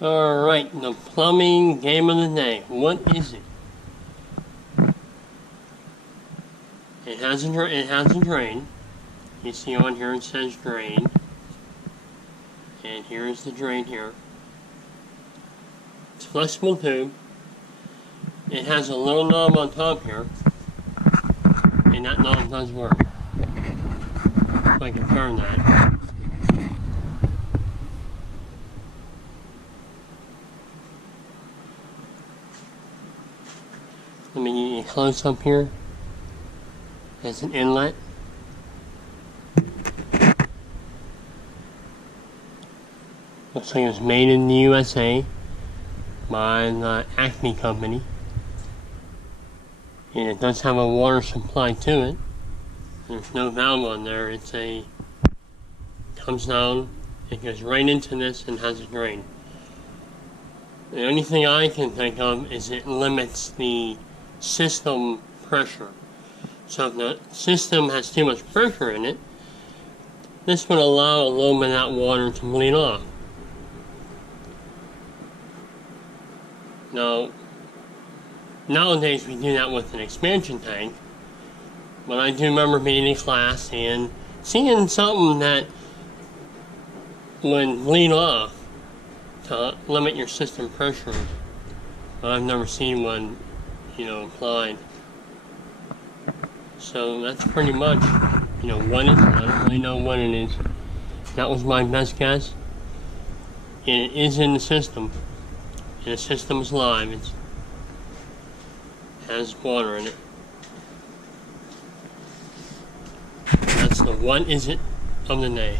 Alright, the plumbing game of the day. What is it? It has a drain. You see on here it says drain. And here's the drain here. It's a flexible tube. It has a little knob on top here. And that knob does work. If I can turn that. Let me get a close up here. There's an inlet. Looks like it was made in the USA by the ACME company. And it does have a water supply to it. There's no valve on there. Comes down, it goes right into this and has a drain. The only thing I can think of is it limits the system pressure. So if the system has too much pressure in it, this would allow a little bit of that water to bleed off. Now, nowadays we do that with an expansion tank, but I do remember being in class and seeing something that would bleed off to limit your system pressure, but I've never seen one, applied. So that's pretty much, what it is. I don't really know what it is. That was my best guess. And it is in the system. And the system is live. It has water in it. That's the what is it of the day.